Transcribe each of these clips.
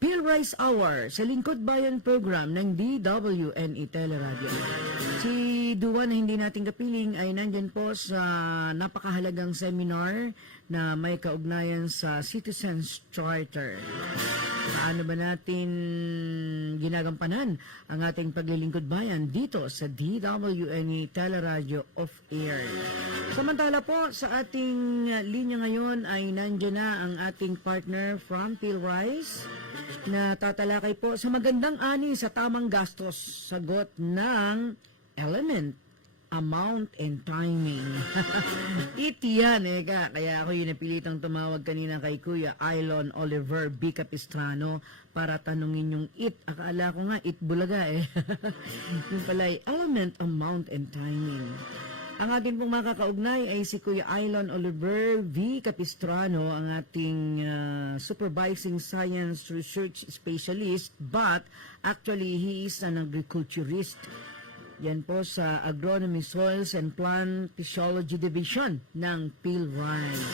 PhilRice Hour sa Lingkod Bayan program ng DWNE Teleradio. Si Duwan na hindi natin kapiling ay nandyan po sa napakahalagang seminar na may kaugnayan sa Citizens Charter. Paano ba natin ginagampanan ang ating paglilingkod bayan dito sa DWNE Teleradio of Air? Samantala po sa ating linya ngayon ay nandyan na ang ating partner from PhilRice na tatalakay po sa magandang ani sa tamang gastos, sagot ng element, amount, and timing. It yan, kaya ako yung napilitang tumawag kanina kay Kuya Aylon Oliver B. Capistrano para tanungin yung it. Akala ko nga, it bulaga eh. Yung pala ay element, amount, and timing. Ang ating pong makakaugnay ay si Kuya Aylon Oliver V. Capistrano, ang ating supervising science research specialist, but actually he is an agriculturist. Yan po sa Agronomy, Soils and Plant Physiology Division ng PhilRice.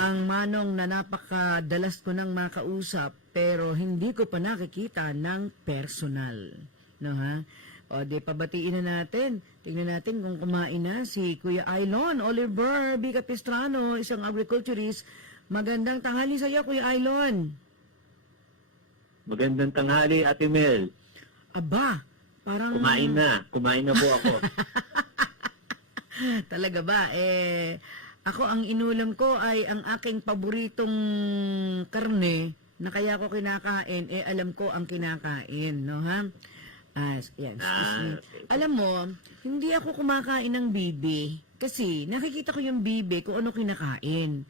Ang manong na napakadalas ko nang makausap pero hindi ko pa nakikita ng personal. No, ha? O, di pabatiin na natin. Tingnan natin kung kumain na si Kuya Aylon Oliver B. Capistrano, isang agriculturist. Magandang tanghali sa iyo, Kuya Aylon. Magandang tanghali, Ate Mel. Aba, parang... Kumain na po ako. Talaga ba? Ako ang inulam ko ay ang aking paboritong karne na kaya ko kinakain, alam ko ang kinakain, no ha? Yan, excuse me. Alam mo, hindi ako kumakain ng bibi kasi nakikita ko yung bibi kung ano kinakain.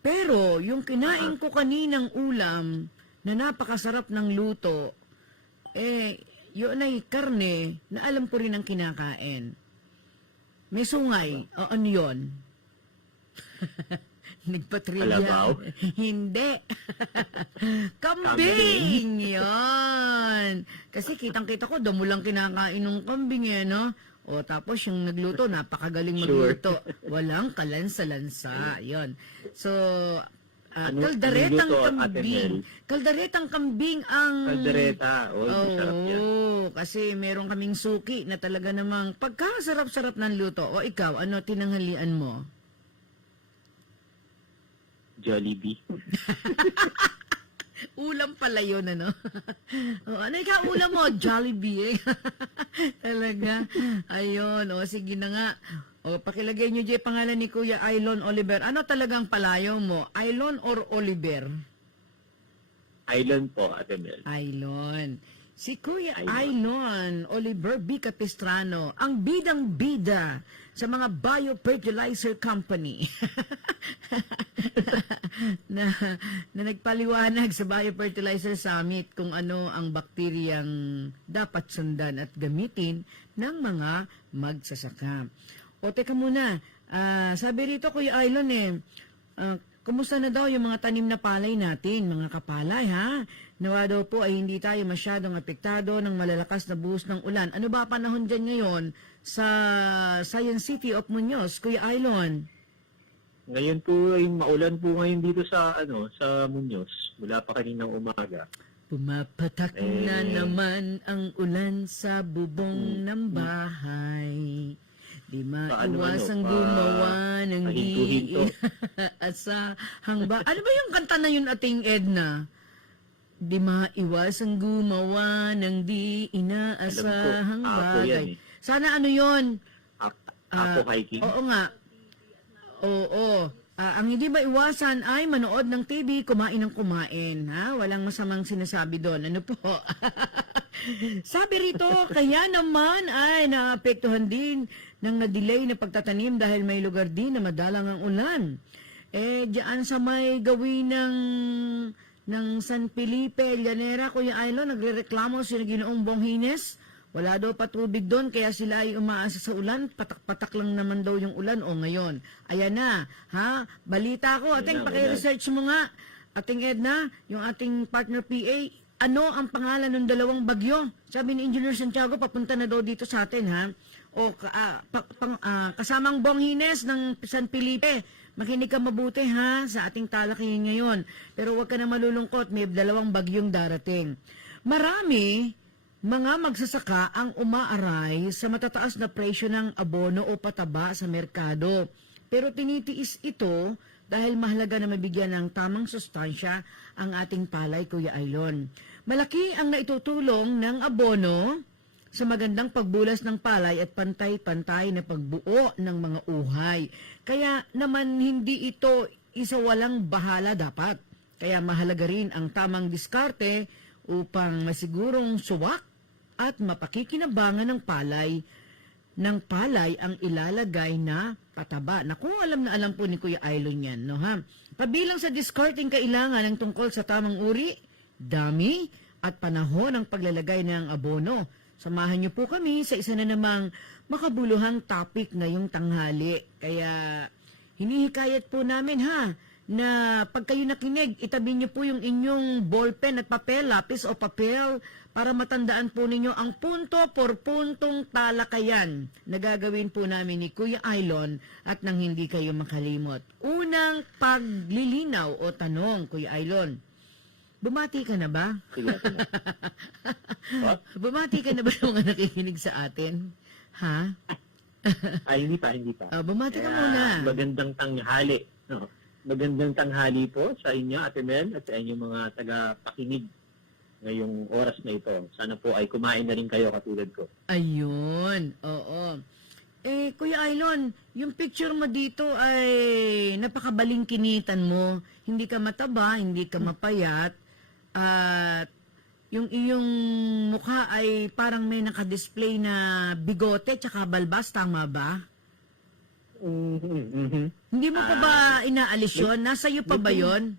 Pero yung kinain ko kaninang ulam na napakasarap ng luto, yun ay karne na alam ko rin ang kinakain. May sungay. O ano yun? Nagpatrivia. Kalabaw? Hindi. Kambing! Yun. Kasi kitang-kita ko, damo lang kinakain ng kambing no? O tapos yung nagluto, napakagaling magluto. Walang kalansa-lansa. Yun. So, kalderetang kambing. Kalderetang kambing ang... Kaldereta. Masarap yan. Kasi meron kaming suki na talaga namang pagkasarap-sarap ng luto. O ikaw, ano tinanghalian mo? Jollibee. Ulam pala yun, ano? Ano ikaw ulam mo? Jollibee, Talaga. Ayun, sige na nga. Pakilagay nyo dyan pangalan ni Kuya Aylon Oliver. Ano talagang palayaw mo? Aylon or Oliver? Aylon po, Ate Mel. Aylon. Si Kuya Aylon Oliver B. Capistrano, ang bidang-bida sa mga biofertilizer company na nagpaliwanag sa Biofertilizer Summit kung ano ang bakteriyang dapat sundan at gamitin ng mga magsasaka. O teka muna, sabi rito Kuya Aylon kumusta na daw yung mga tanim na palay natin, mga kapalay ha? Nawa daw po ay hindi tayo masyadong apektado ng malalakas na buhos ng ulan. Ano ba panahon dyan ngayon sa Science City of Muñoz, Kuya Aylon? Ngayon po ay maulan po ngayon dito sa sa Muñoz. Mula pa kaninang umaga. Pumapatak na naman ang ulan sa bubong ng bahay. Di maiwasang gumawa ng di asahang ba? Ano ba yung kanta na yun, ating Edna? Di maiwasang gumawa ng di inaasahang bagay. Sana ano yun? Ako hiking. Oo nga. Oo. Ang hindi maiwasan ay manood ng TV, kumain ng kumain. Ha? Walang masamang sinasabi doon. Ano po? Sabi rito, kaya naman ay naapektuhan din ng na-delay na pagtatanim dahil may lugar din na madalang ang ulan. Diyan sa may gawin ng San Felipe, Llanera, Kuya Aylon, nagrereklamo sila Ginoong Bonghines. Wala daw patubig doon, kaya sila ay umaasa sa ulan. Patak-patak lang naman daw yung ulan. O ngayon, ayan na. Ha? Balita ko. Ating paki-research mo nga. Ating Edna, yung ating partner PA, ano ang pangalan ng dalawang bagyo? Sabi ni Engineer Santiago, papunta na daw dito sa atin, ha? O kasamang Bonghines ng San Felipe, makinig ka mabuti ha sa ating talakayan ngayon. Pero huwag ka na malulungkot, may 2 bagyong darating. Marami mga magsasaka ang umaaray sa matataas na presyo ng abono o pataba sa merkado. Pero tinitiis ito dahil mahalaga na mabigyan ng tamang sustansya ang ating palay, Kuya Aylon. Malaki ang naitutulong ng abono sa magandang pagbulas ng palay at pantay-pantay na pagbuo ng mga uhay. Kaya naman hindi ito isawalang bahala dapat. Kaya mahalaga rin ang tamang diskarte upang masigurong suwak at mapakikinabangan ng palay ang ilalagay na pataba. Naku, alam na alam po ni Kuya Aylon yan, no ha? Pabilang sa discarding kailangan ng tungkol sa tamang uri, dami, at panahon ng paglalagay ng abono. Samahan niyo po kami sa isa na namang makabuluhang topic ngayong tanghali. Kaya hinihikayat po namin ha, na pag kayo nakinig, itabi niyo po yung inyong ballpen at papel, lapis o papel para matandaan po ninyo ang punto por puntong talakayan na gagawin po namin ni Kuya Aylon at nang hindi kayo makalimot. Unang paglilinaw o tanong, Kuya Aylon, bumati ka na ba? Sige. What? Bumati ka na ba ng mga nakikinig sa atin? Ha? Ay, hindi pa. Bumati ka Kaya, muna. Magandang tanghali. No? Magandang tanghali po sa inyo, Ate Mel, at sa inyong mga taga-pakinig ngayong oras na ito. Sana po ay kumain na rin kayo katulad ko. Ayun, oo. Kuya Aylon, yung picture mo dito ay napakabalingkinitan mo. Hindi ka mataba, hindi ka mapayat, at yung iyong mukha ay parang may nakadisplay na bigote tsaka balbas, tama ba? Hindi mo pa ba inaalis yun? Nasa iyo pa ba yun?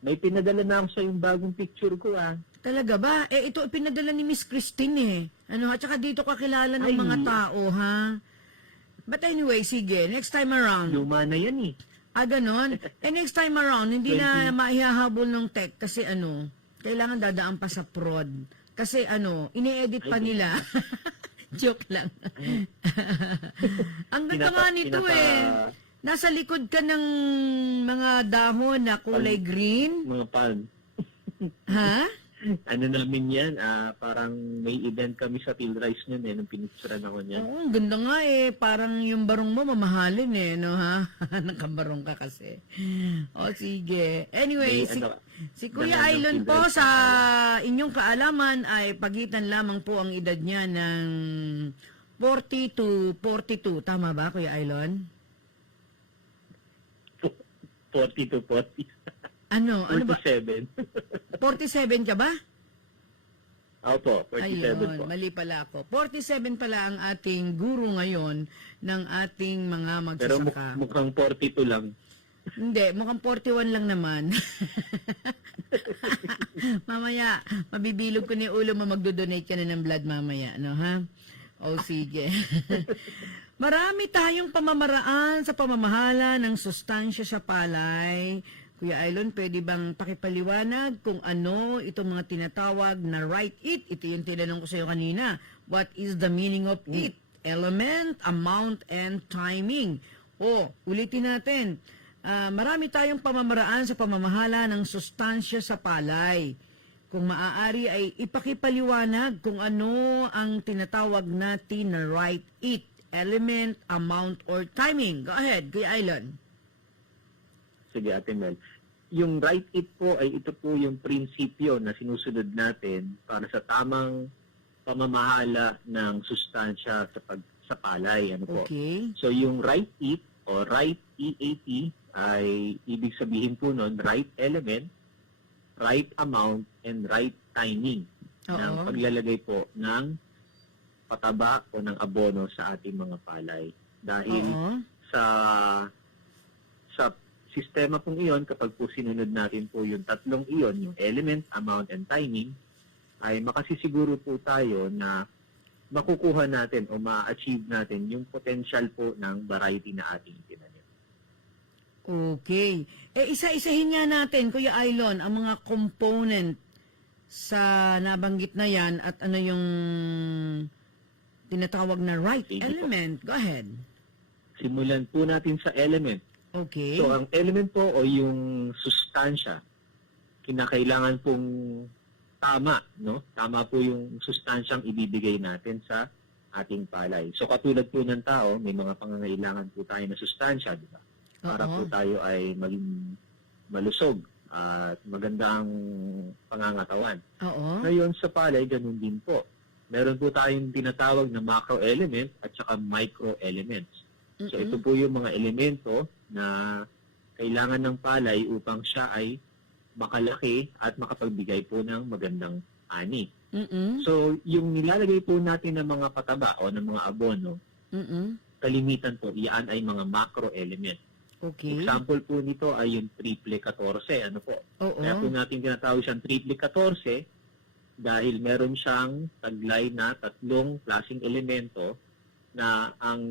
May pinadala na ako sa yung bagong picture ko, Talaga ba? Ito pinadala ni Miss Christine eh. At saka dito kakilala ng Ay. mga tao, ha? But anyway, sige, next time around. Luma na yan eh. Ganon. Next time around, hindi na maihahabol ng tech kasi kailangan dadaan pa sa prod. Kasi ini-edit pa nila. Joke lang. Ang ganda nga nito Nasa likod ka ng mga dahon na kulay green. Mga palm. Ha? Ano namin yan, parang may event kami sa Philrise nun nung pinicturean ako niyan. Oo, ang ganda nga Parang yung barong mo mamahalin no ha? Nakabarong ka kasi. O sige. Anyway, si Kuya Aylon po sa inyong kaalaman ay pagitan lamang po ang edad niya ng 40 to 42. Tama ba, Kuya Aylon? 40 to 40. Ano ba? 47. 47 ka ba? Opo, 47 Ayun, po. mali pala ako. 47 pala ang ating guru ngayon ng ating mga Pero magsasaka. mukhang 42 lang. Hindi, mukhang 41 lang naman. Mamaya, mabibilog ko ni ulo mo, magdo-donate ka na ng blood mamaya, ha? O sige. Marami tayong pamamaraan sa pamamahala ng sustansya sa palay. Kuya Aylon, pwede bang pakipaliwanag kung ano itong mga tinatawag na right it? Ito yung tinanong ko sa iyo kanina. What is the meaning of it? Element, amount, and timing. Ulitin natin. Marami tayong pamamaraan sa pamamahala ng sustansya sa palay. Kung maaari ay ipakipaliwanag kung ano ang tinatawag natin na right it. Element, amount, or timing. Go ahead, Kuya Aylon. Sige, Ate Mel. Yung right it po ay ito po yung prinsipyo na sinusunod natin para sa tamang pamamahala ng sustansya sa palay. Okay. So yung right it o right EAT ay ibig sabihin po nun right element, right amount, and right timing ng paglalagay po ng pataba o ng abono sa ating mga palay. Dahil sa sistema pong iyon, kapag po sinunod natin po yung tatlong iyon, yung element, amount, and timing, ay makasisiguro po tayo na makukuha natin o ma-achieve natin yung potential po ng variety na ating tinanim. Okay. Isa-isahin nga natin, Kuya Aylon, ang mga component sa nabanggit na yan at ano yung tinatawag na right Sige po. element. Go ahead. Simulan po natin sa element. Okay. So, ang element po o yung sustansya, kinakailangan pong tama, no? Tama po yung sustansyang ibibigay natin sa ating palay. So, katulad po ng tao, may mga pangangailangan po tayo na sustansya, di ba? Para po tayo ay maging malusog at magandang pangangatawan. Oo. Ngayon, sa palay, ganun din po. Meron po tayong tinatawag na macro element at saka micro elements. So, ito po yung mga elemento na kailangan ng palay upang siya ay makalaki at makapagbigay po ng magandang ani. So, yung nilalagay po natin ng mga pataba o ng mga abono, kalimitan po, iyan ay mga macro element. Okay. Example po nito ay yung triple 14. Ano po? Oo. Kaya po natin tinatawag siyang triple 14 dahil meron siyang taglay na 3 klaseng elemento na ang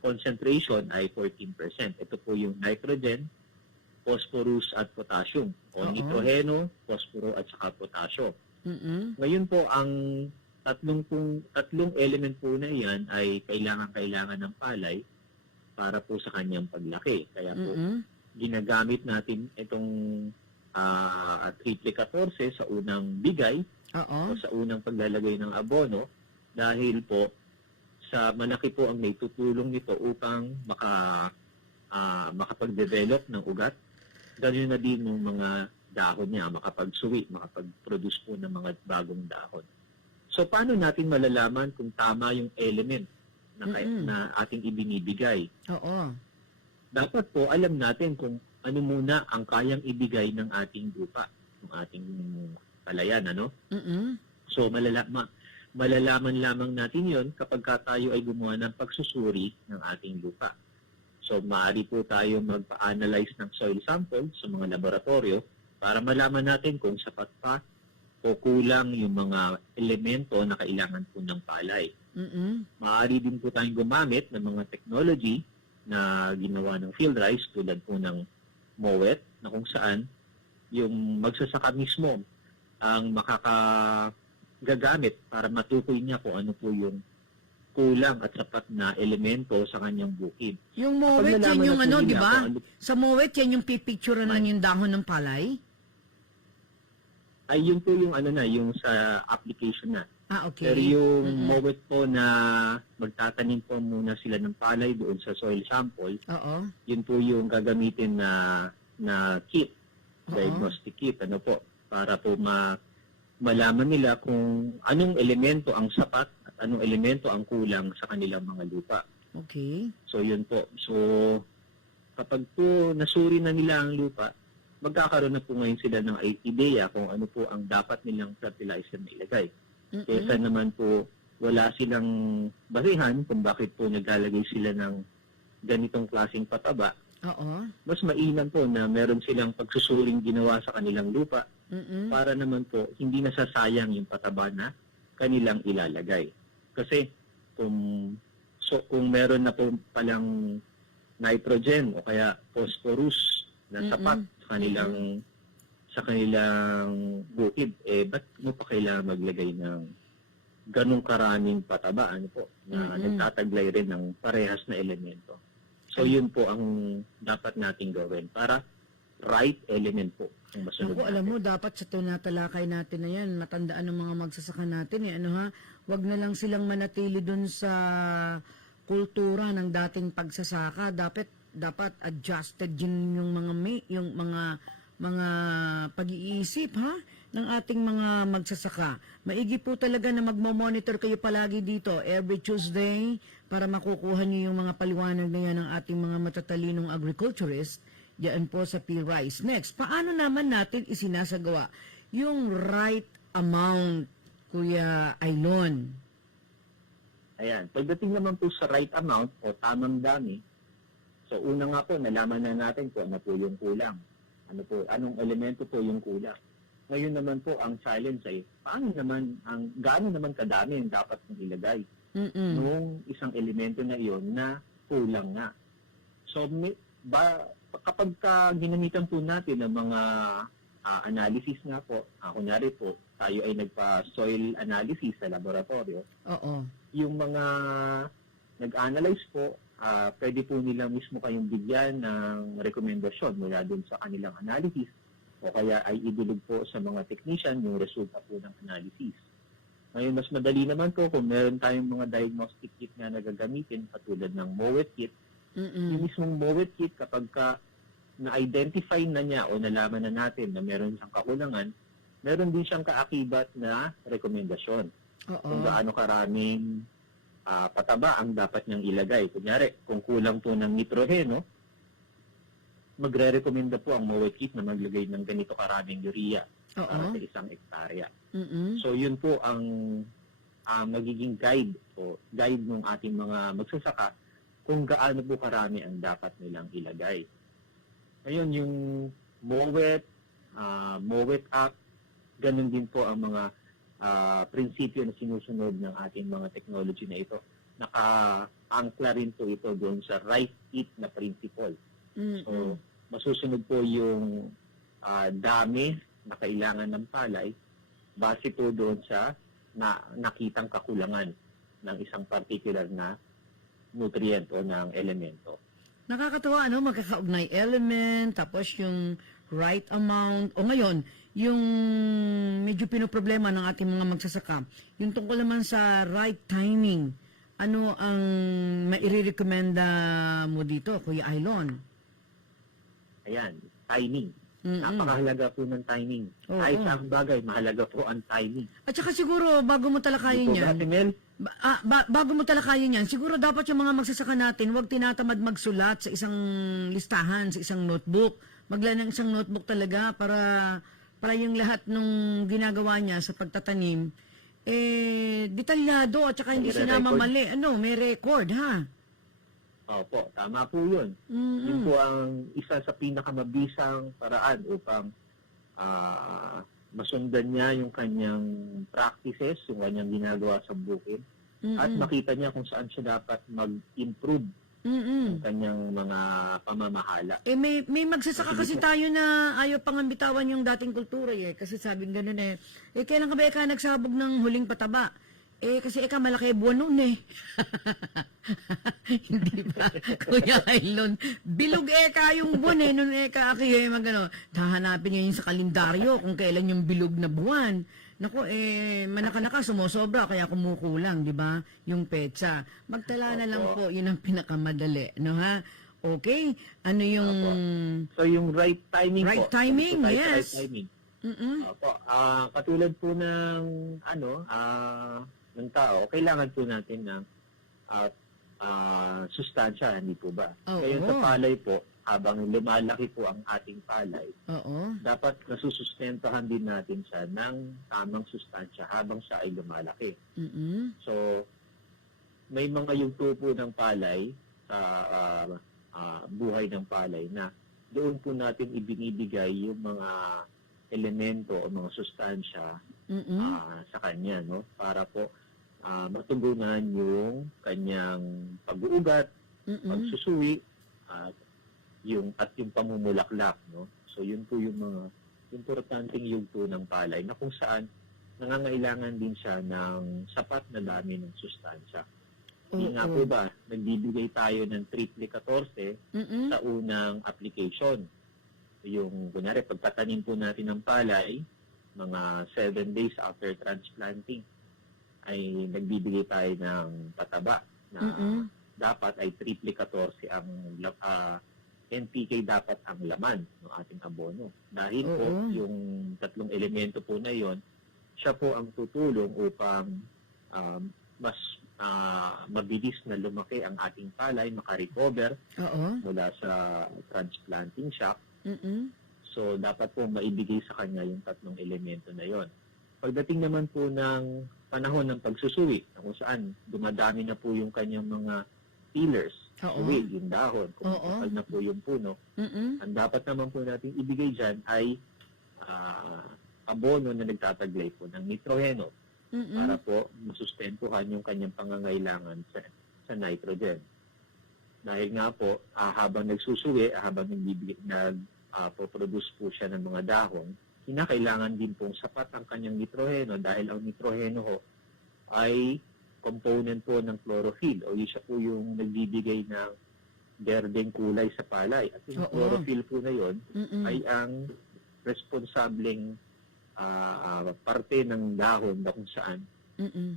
concentration ay 14%. Ito po yung nitrogen, phosphorus at potassium. O Oo. nitroheno, posporo at saka potasyo. Ngayon po, ang tatlong element po na yan ay kailangan ng palay para po sa kanyang paglaki. Kaya po, ginagamit natin itong triple 14 sa unang bigay Oo. o sa unang paglalagay ng abono dahil po sa malaki po ang naitutulong nito upang makapag-develop ng ugat. Ganyan na din ng mga dahon niya, makapag-suwi, makapag-produce po ng mga bagong dahon. So, paano natin malalaman kung tama yung element na ating ibinibigay? Oo. Dapat po alam natin kung ano muna ang kayang ibigay ng ating lupa, ng ating palayan, ano? So, malalaman lamang natin yon kapag tayo ay gumawa ng pagsusuri ng ating lupa. So, maaari po tayo magpa-analyze ng soil sample sa mga laboratorio para malaman natin kung sapat pa o kulang yung mga elemento na kailangan po ng palay. Maaari din po tayong gumamit ng mga technology na ginawa ng field rice tulad po ng MOWET na kung saan yung magsasaka mismo ang makakagagamit para matukoy niya kung ano po yung kulang at sapat na elemento sa kanyang bukid. Yung mowet, yan yung ano, di ba? Sa mowet, yan yung pipicture na yung dahon ng palay? Ay, yun po yung ano na, yung sa application na. Okay. Pero yung mowet po na magtatanim po muna sila ng palay doon sa soil sample, Oo. yun po yung gagamitin na kit, diagnostic kit, ano po, para po malaman nila kung anong elemento ang sapat at anong elemento ang kulang sa kanilang mga lupa. Okay. So, yun po. So, kapag po nasuri na nila ang lupa, magkakaroon na po ngayon sila ng idea kung ano po ang dapat nilang fertilizer na ilagay. Kesa naman po, wala silang basihan kung bakit po naglalagay sila ng ganitong klaseng pataba. Oo. Mas mainam po na meron silang pagsusuring ginawa sa kanilang lupa para naman po hindi nasasayang yung pataba na kanilang ilalagay. Kasi kung meron na po palang nitrogen o kaya phosphorus na sapat sa kanilang bukid, ba't mo pa kailangan maglagay ng ganong karaming pataba, ano po, na nagtataglay rin ng parehas na elemento. So, yun po ang dapat nating gawin para right element po ang masunod Ako, natin. alam mo, dapat sa tinatalakay natin na yan, matandaan ng mga magsasaka natin, ano ha, wag na lang silang manatili dun sa kultura ng dating pagsasaka. Dapat adjusted din yung mga pag-iisip ha ng ating mga magsasaka. Maigi po talaga na magmo-monitor kayo palagi dito every Tuesday para makukuha niyo yung mga paliwanag na yan ng ating mga matatalinong agriculturist diyan po sa P-Rice. Next, paano naman natin isinasagawa yung right amount, Kuya Aylon? Ayan. Pagdating naman po sa right amount o tamang dami, so una nga po, nalaman na natin kung ano po yung kulang. Anong elemento po yung kulang. Ngayon naman po, ang challenge ay, gaano naman kadami ang dapat mong ilagay nung isang elemento na iyon na kulang nga. So, kapag ginamitan po natin ng mga analysis nga po, kunyari po, tayo ay nagpa-soil analysis sa laboratorio. Oo. yung mga nag-analyze po, pwede po nila mismo kayong bigyan ng rekomendasyon mula dun sa kanilang analysis o kaya ay idulog po sa mga technician yung resulta po ng analysis. Ngayon, mas madali naman po kung meron tayong mga diagnostic kit na nagagamitin katulad ng MOWET kit. Yung mismong MOWET kit, kapag na-identify na niya o nalaman na natin na meron siyang kakulangan, meron din siyang kaakibat na rekomendasyon. Kung gaano karaming pataba ang dapat niyang ilagay. Kunyari, kung kulang po ng nitroheno, magre-recommenda po ang MOWET kit na maglagay ng ganito karaming urea para sa isang hektarya. So, yun po ang magiging guide o guide ng ating mga magsasaka kung gaano po karami ang dapat nilang ilagay. Ngayon, yung MOWET, MOWET Act, ganun din po ang mga prinsipyo na sinusunod ng ating mga technology na ito. Naka-angkla rin po ito doon sa right eat na principle. So, masusunod po yung dami na kailangan ng palay base po doon sa nakitang kakulangan ng isang particular na nutrient o ng elemento. Nakakatawa, magkakaugnay element, tapos yung right amount, o ngayon, yung medyo pinoproblema ng ating mga magsasaka, yung tungkol naman sa right timing, ano ang mairirekomenda mo dito, Kuya Aylon? Ayan, timing. Napakahalaga po ng timing. Kahit sa bagay, mahalaga po ang timing. At saka siguro, bago mo talakayin yan, bago mo talakayin yan, siguro dapat yung mga magsasaka natin, huwag tinatamad magsulat sa isang listahan, sa isang notebook. Maglaan ng isang notebook talaga para yung lahat nung ginagawa niya sa pagtatanim, detalyado at saka hindi sinama mali. May record, ha? Opo, tama po yun. Yun po ang isa sa pinakamabisang paraan upang masundan niya yung kanyang practices, yung kanyang ginagawa sa bukid, at makita niya kung saan siya dapat mag-improve ang kanyang mga pamamahala. May magsasaka kasi tayo na ayaw pang bitawan yung dating kultura kasi sabing ganun kailan ka ba nagsabog ng huling pataba? Kasi malaki buwan noon Hindi ba? Kuya Aylon, bilog yung buwan noon aki magano. Hahanapin niya yun sa kalendaryo kung kailan yung bilog na buwan. Naku, manaka-naka, sumusobra, kaya kumukulang, di ba? Yung petsa. Magtala na lang po, yun ang pinakamadali, no ha? Okay? Ano yung... So, yung right timing right po. Timing, yes. Right timing. Opo. Katulad po ng, ng tao, kailangan po natin ng sustansya, hindi po ba? Kaya sa palay po, habang lumalaki po ang ating palay, dapat nasusustentahan din natin siya ng tamang sustansya habang siya ay lumalaki. So, may mga yugto po ng palay sa buhay ng palay na doon po natin ibinibigay yung mga elemento o mga sustansya sa kanya, no? Para po matugunan yung kanyang pag-uugat, pagsusuwi, yung pamumulaklak, no? So yun po yung mga importanteng yugto ng palay na kung saan nangangailangan din siya ng sapat na dami ng sustansya. Hindi nga po ba, nagbibigay tayo ng triple 14 sa unang application. Yung, kunyari, pagtatanim po natin ng palay, mga 7 days after transplanting, ay nagbibigay tayo ng pataba na dapat ay triple 14 ang NPK dapat ang laman ng ating abono. Dahil po, yung tatlong elemento po na yon, siya po ang tutulong upang mas mabilis na lumaki ang ating palay, makarecover mula sa transplanting shock. So, dapat po maibigay sa kanya yung tatlong elemento na yon. Pagdating naman po ng panahon ng pagsusuwi, kung saan dumadami na po yung kanyang mga pillars, yung dahon, kung kapal na po yung puno, ang dapat naman po natin ibigay dyan ay abono na nagtataglay po ng nitroheno para po masustentuhan yung kanyang pangangailangan sa nitrogen. Dahil nga po, habang nagsusuwi, habang nagpo-produce po siya ng mga dahon, kinakailangan din pong sapat ang kanyang nitroheno dahil ang nitroheno ho ay component po ng chlorophyll o siya po yung nagbibigay ng berdeng kulay sa palay. At yung Oo. chlorophyll po na yon Mm-mm. ay ang responsableng parte ng dahon na kung saan Mm-mm.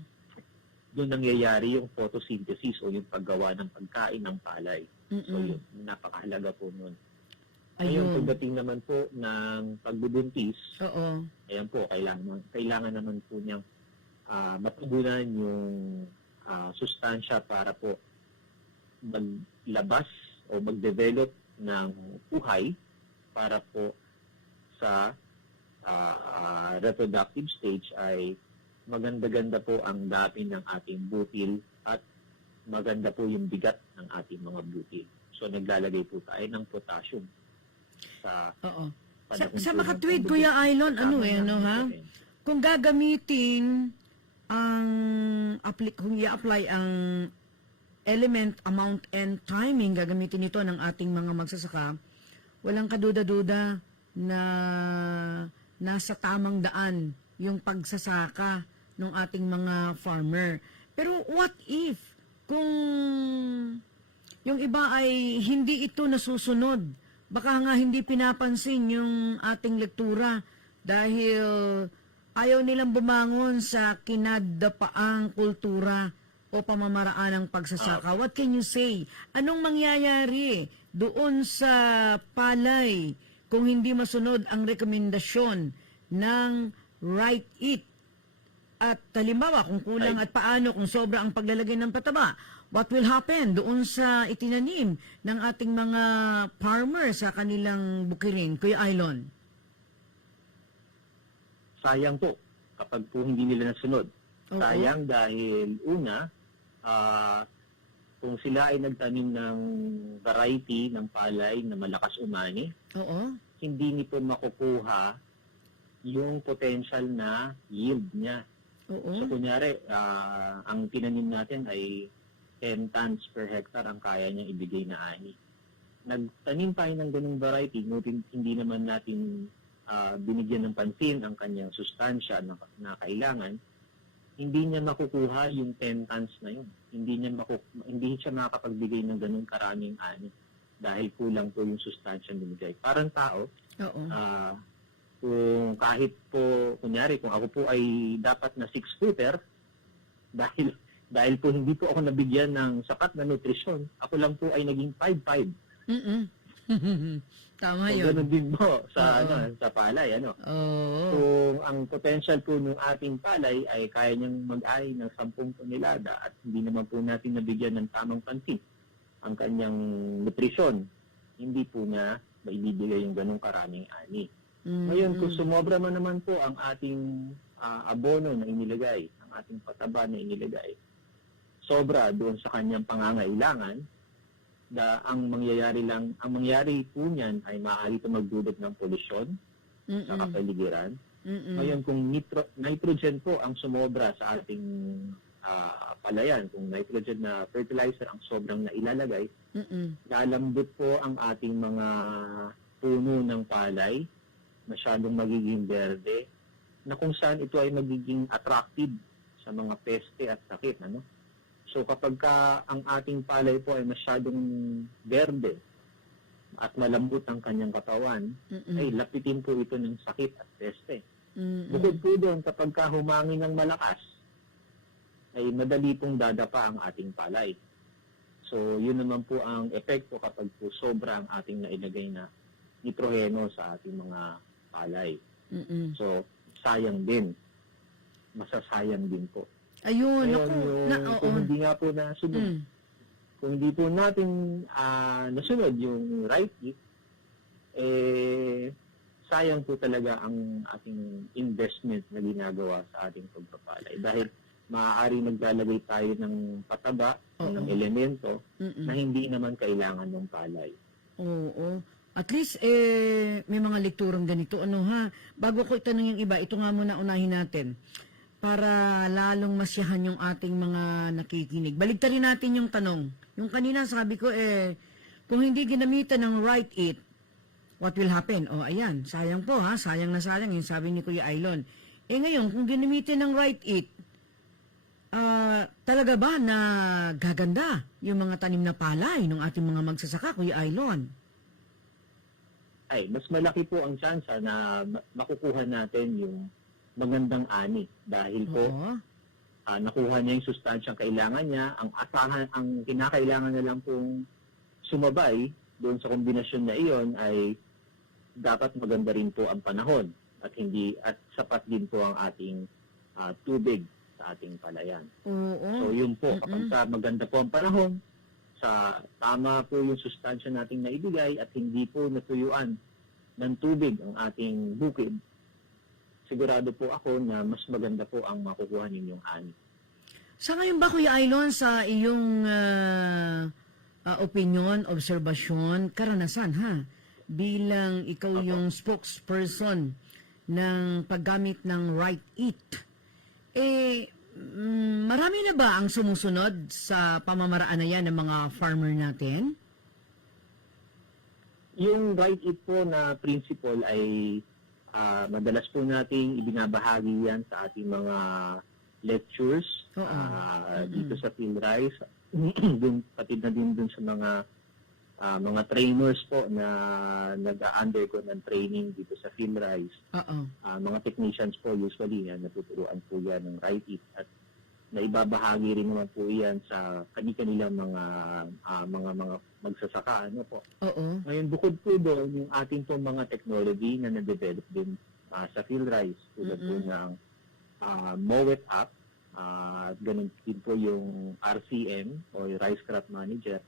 doon nangyayari yung photosynthesis o yung paggawa ng pagkain ng palay. So Mm-mm. yun, napakahalaga po nun. Ngayon, Ayun. pagdating naman po ng pagbubuntis, Oo. ayan po, kailangan naman po niyang matugunan yung sustansya para po maglabas o mag-develop ng uhay para po sa reproductive stage ay maganda-ganda po ang dami ng ating butil at maganda po yung bigat ng ating mga butil. So naglalagay po tayo ng potassium sa Oo. panahon Sa po ng makatwid, pagbubuntis. Kuya Aylon, ano Tama na, ha? okay. Kung gagamitin ang kung i-apply ang element, amount, and timing, gagamitin ito ng ating mga magsasaka, walang kaduda-duda na nasa tamang daan yung pagsasaka ng ating mga farmer. Pero what if kung yung iba ay hindi ito nasusunod? Baka nga hindi pinapansin yung ating lektura dahil ayaw nilang bumangon sa kinadapaang kultura o pamamaraan ng pagsasaka. What can you say? Anong mangyayari doon sa palay kung hindi masunod ang rekomendasyon ng Right It? At halimbawa, kung kulang at paano, kung sobra ang paglalagay ng pataba, what will happen doon sa itinanim ng ating mga farmer sa kanilang bukirin? Kuya Aylon. Sayang po kapag po hindi nila nasunod. Oo. Sayang dahil una, kung sila ay nagtanim ng variety ng palay na malakas umani, Oo. hindi nito makukuha yung potential na yield niya. Oo. So kunyari, ang tinanim natin ay 10 tons per hectare ang kaya niyang ibigay na ani. Nagtanim tayo ng ganung variety, ngunit hindi naman natin binigyan ng pansin ang kanyang sustansya na kailangan, hindi niya makukuha yung 10 tons na yun. Hindi siya makakapagbigay ng ganung karaming ani dahil kulang po yung sustansya binigay. Parang tao, Oo. kung kahit po, kunyari, kung ako po ay dapat na 6-footer, dahil po hindi po ako nabigyan ng sapat na nutrisyon, ako lang po ay naging 5'5". Mm-mm. Tama So, yun. ganun din po sa, Oo. sa palay. Oo. Kung ang potential po ng ating palay ay kaya niyang mag-ay ng 10 tonelada at hindi naman po natin nabigyan ng tamang pansin ang kanyang nutrisyon, hindi po niya maibibigay yung ganong karaming ani. Ngayon, kung sumobra man naman po ang ating abono na inilagay, ang ating pataba na inilagay, sobra doon sa kanyang pangangailangan, ang mangyayari po niyan ay maaari ito magdulot ng polusyon sa kapaligiran. Ngayon, kung nitrogen po ang sumobra sa ating palayan, kung nitrogen na fertilizer ang sobrang nailalagay, lalambot po ang ating mga puno ng palay, masyadong magiging berde, na kung saan ito ay magiging attractive sa mga peste at sakit. So kapag ang ating palay po ay masyadong berde at malambot ang kanyang katawan, ay lapitin po ito ng sakit at peste. Bukod po doon, kapag humangin ng malakas, ay madali pong dadapa ang ating palay. So yun naman po ang epekto kapag po sobra ang ating nailagay na nitroheno sa ating mga palay. So sayang din. Masasayang din po. Ayun. Ngayon, kung hindi nga po nasunod, kung hindi po natin nasunod yung right hit, sayang po talaga ang ating investment na ginagawa sa ating pagpapalay. Dahil maaari maglalagay tayo ng pataba, ng elemento, na hindi naman kailangan ng palay. Oo. At least, may mga lekturang ganito. Bago ko itanong yung iba, ito nga muna unahin natin. Para lalong masyahan yung ating mga nakikinig. Baligtarin natin yung tanong. Yung kanina sabi ko, kung hindi ginamitan ng Right It, what will happen? Ayan, sayang po sayang na sayang yung sabi ni Kuya Aylon. Ngayon, kung ginamitan ng Right It, talaga ba na gaganda yung mga tanim na palay ng ating mga magsasaka, Kuya Aylon? Ay, mas malaki po ang tsansa na makukuha natin yung magandang ani dahil po Oo. nakuha niya yung sustansyang kailangan niya. Ang kinakailangan na lang pong sumabay doon sa kombinasyon na iyon ay dapat maganda rin po ang panahon at sapat din po ang ating tubig sa ating palayan. Oo. So yun po, kapag maganda po ang panahon, tama po yung sustansya nating naibigay at hindi po natuyuan ng tubig ang ating bukid, sigurado po ako na mas maganda po ang makukuha ninyong ani. Sa ngayon ba, Kuya Aylon, sa iyong opinion, obserbasyon, karanasan, bilang ikaw yung spokesperson ng paggamit ng Right Eat, marami na ba ang sumusunod sa pamamaraan na yan ng mga farmer natin? Yung Right Eat po na principle ay madalas po nating ibinabahagi yan sa ating mga lectures dito sa PhilRice, pati na din dun sa mga trainers po na nag-undergo ng training dito sa PhilRice. Mga technicians po usually natuturuan po yan ng Right Eat at naibabahagi rin naman po yan sa kanilang mga magsasaka. Ano po. Ngayon, bukod po doon, yung ating po mga technology na na-develop din sa PhilRice, tulad po ng Mowet app, ganun din po yung RCM o yung Rice Crop Manager.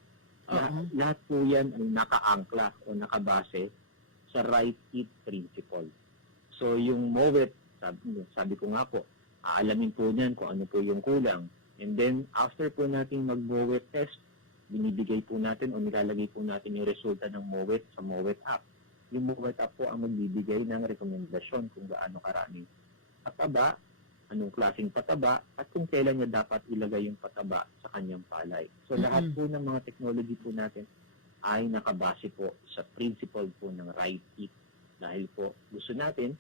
Lahat po yan ay nakaangkla o nakabase sa Right Eat principle. So yung Mowet, sabi ko nga po, aalamin po niyan kung ano po yung kulang. And then, after po natin mag-Mowet test, binibigay po natin o nilalagay po natin yung resulta ng Mowet sa Mowet app. Yung Mowet app po ang magbibigay ng rekomendasyon kung gaano karami pataba, anong klaseng pataba, at kung kailan niya dapat ilagay yung pataba sa kanyang palay. So, lahat po ng mga technology po natin ay nakabase po sa principle po ng Right Eat. Dahil po gusto natin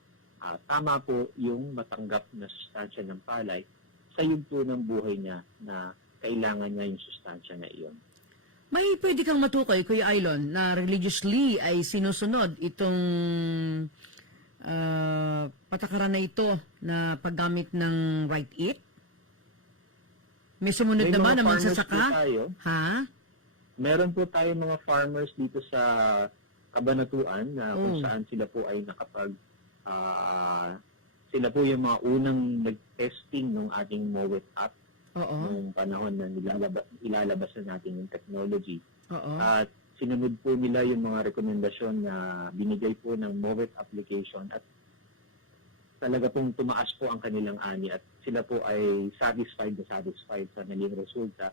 tama po yung matanggap na sustansya ng palay sa yugto ng buhay niya na kailangan niya yung sustansya na iyon. May pwede kang matukoy, Kuya Aylon, na religiously ay sinusunod itong patakaran na ito na paggamit ng Right Eat? May sumunod May naman mga na farmers magsasaka? po tayo. Meron po tayo mga farmers dito sa Kabanatuan na kung saan sila po ay sila po yung mga unang nag-testing ng ating Mowet app noong panahon na ilalabas na natin yung technology. At sinunod po nila yung mga rekomendasyon na binigay po ng Mowet application at talaga pong tumaas po ang kanilang ani at sila po ay satisfied sa naging resulta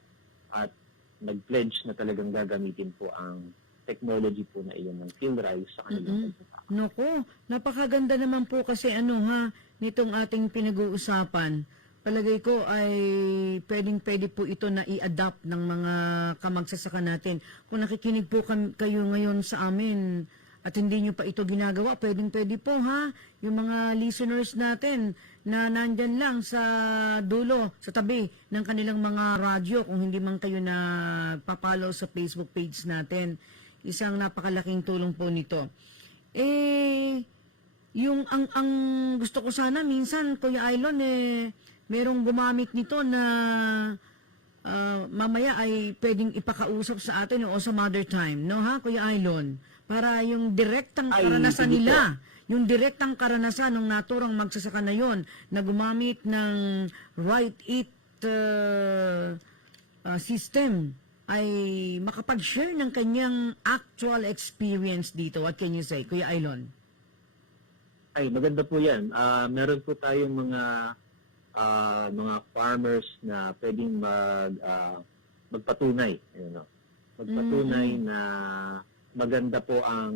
at nag-pledge na talagang gagamitin po ang technology po na iyon ng PhilRice sa kanilang pagsasaka. Naku, napakaganda naman po kasi nitong ating pinag-uusapan. Palagay ko ay pwedeng-pwede po ito na i-adapt ng mga kamagsasaka natin. Kung nakikinig po kayo ngayon sa amin at hindi nyo pa ito ginagawa, pwedeng-pwede po yung mga listeners natin na nandyan lang sa dulo, sa tabi ng kanilang mga radyo, kung hindi man kayo na papalo sa Facebook page natin. Isang napakalaking tulong po nito. Yung ang gusto ko sana minsan, Kuya Aylon, merong gumamit nito na mamaya ay pwedeng ipakausap sa atin o sa Mother Time, no Kuya Aylon? Para yung direktang karanasan nila, yung direktang karanasan ng naturang magsasaka na yon na gumamit ng Right Eat system ay makapag-share ng kanyang actual experience dito. What can you say, Kuya Aylon? Ay, maganda po yan. Meron po tayong mga farmers na pwedeng magpatunay. Magpatunay na maganda po ang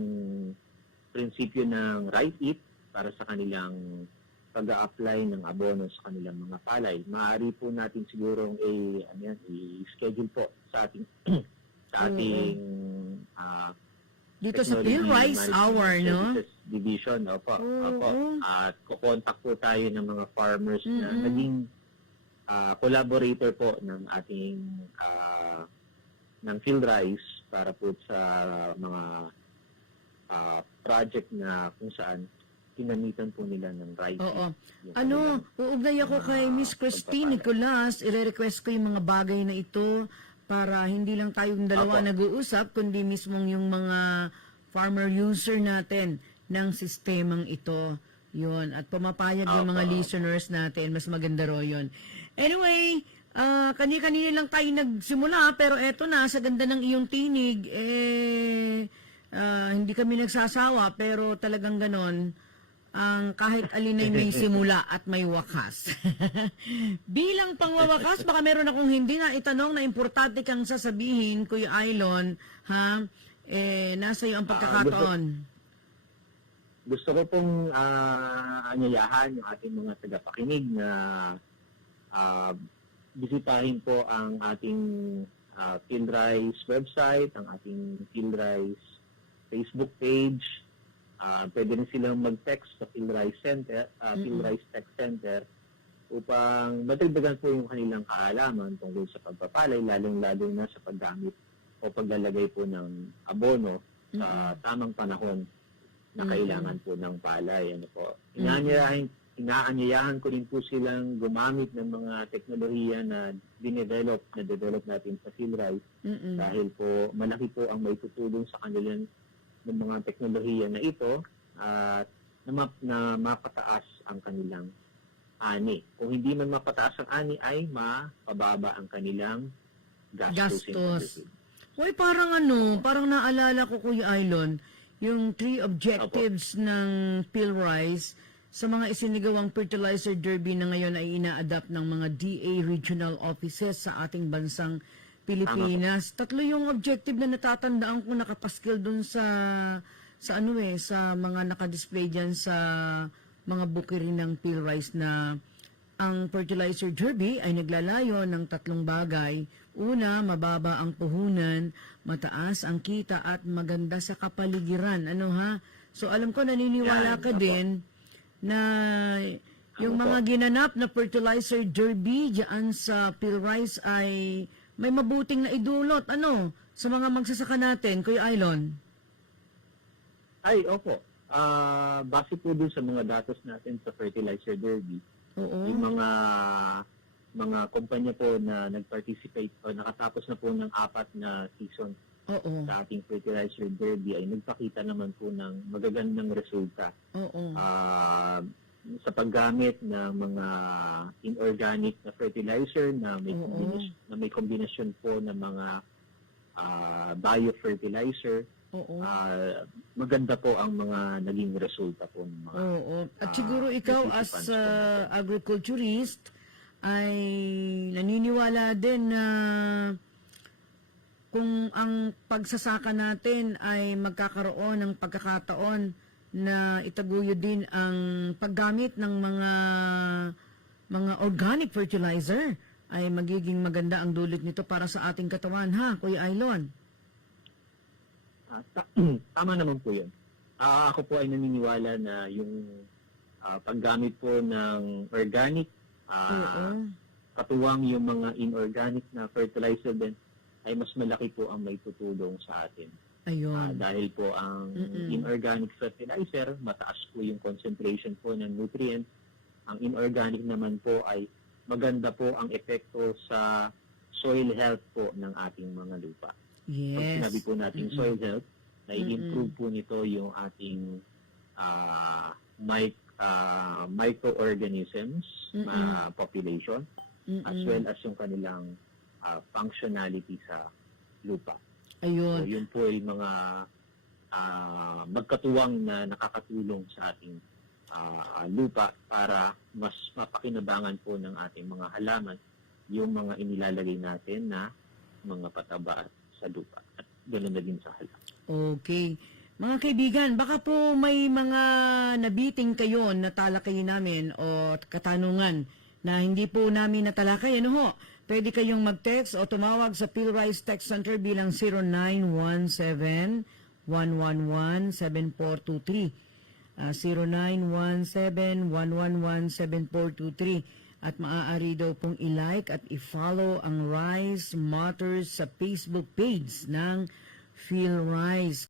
prinsipyo ng Right Eat para sa kanilang pag-a-apply ng abono sa kanilang mga palay. Maaari po natin sigurong i-schedule po sa ating dito sa PhilRice Hour, no? Division, opo. At kukontak po tayo ng mga farmers na naging collaborator po ng ating ng PhilRise para po sa mga project na kung saan tinamitan po nila ng writing. Oo. Yung Ano, kanilang uugnay ako mga kay Miss Christine Nicolas. Ire-request ko yung mga bagay na ito para hindi lang tayong dalawa Apo. nag-uusap, kundi mismong yung mga farmer user natin ng sistemang ito. Yun. At pumapayag yung mga Apo. listeners natin. Mas maganda ro yun. Anyway, kani-kanina lang tayo nagsimula, pero eto na, sa ganda ng iyong tinig, hindi kami nagsasawa, pero talagang ganon, ang kahit alin ay may simula at may wakas. Bilang pangwawakas, baka meron akong hindi na itanong na importante kang sasabihin, Kuya Aylon, ha? Nasa iyo ang pagkakataon. Gusto ko pong anyayahan yung ating mga tagapakinig na bisitahin po ang ating PhilRise website, ang ating PhilRise Facebook page. Pwede rin silang mag-text sa PhilRise Center, PhilRise Tech Center upang madagdagan po yung kanilang kaalaman tungkol sa pagpapalay, lalong-lalo na sa paggamit o paglalagay po ng abono sa tamang panahon na kailangan po ng palay. Ano po. Inaanyayahan ko rin po silang gumamit ng mga teknolohiya na develop natin sa PhilRise dahil po malaki po ang may tutulong sa kanilang ng mga teknolohiya na ito at na mapataas ang kanilang ani. Kung hindi man mapataas ang ani ay mapababa ang kanilang gastos. Uy, parang parang naalala ko, Kuya Aylon, yung 3 objectives ng PhilRise sa mga isinigawang fertilizer derby na ngayon ay ina-adapt ng mga DA regional offices sa ating bansang Pilipinas. Tatlo yung objective na natatandaan ko nakapaskil dun sa mga nakadisplay diyan sa mga bukiri ng PhilRise na ang fertilizer derby ay naglalayo ng 3 bagay. Una, mababa ang puhunan, mataas ang kita at maganda sa kapaligiran. So alam ko naniniwala ka din na yung mga ginanap na fertilizer derby diyan sa PhilRise ay may mabuting na idulot, sa mga magsasaka natin, Kuya Aylon? Ay, opo. Base po dun sa mga datos natin sa fertilizer derby, yung mga kumpanya po na nag-participate o nakatapos na po ng 4 na season sa ating fertilizer derby ay nagpakita naman po ng magagandang resulta. Sa paggamit ng mga inorganic na fertilizer na may kombinasyon po ng mga biofertilizer, maganda po ang mga naging resulta po ng mga At siguro ikaw as agriculturist ay naniniwala din na kung ang pagsasaka natin ay magkakaroon ng pagkakataon na itaguyod din ang paggamit ng mga organic fertilizer ay magiging maganda ang dulot nito para sa ating katawan, ha, Kuya Aylon? Tama naman po yun. Ako po ay naniniwala na yung paggamit po ng organic, katuwang yung mga inorganic na fertilizer din, ay mas malaki po ang may tutulong sa atin. Ayun. Dahil po ang inorganic fertilizer, mataas po yung concentration po ng nutrients. Ang inorganic naman po ay maganda po ang epekto sa soil health po ng ating mga lupa. Yes. Pag sinabi po natin soil health, nai-improve po nito yung ating microorganisms population as well as yung kanilang functionality sa lupa. Ayun. So, yun po ay mga magkatuwang na nakakatulong sa ating lupa para mas mapakinabangan po ng ating mga halaman yung mga inilalagay natin na mga pataba sa lupa at ganoon na din sa halaman. Okay. Mga kaibigan, baka po may mga nabiting kayo na talakayin namin o katanungan na hindi po namin natalakay. Pwede kayong mag-text o tumawag sa PhilRise Tech Center bilang 0917-111-7423. 0917-111-7423. at maaari daw pong i-like at i-follow ang Rise Matters sa Facebook page ng PhilRise.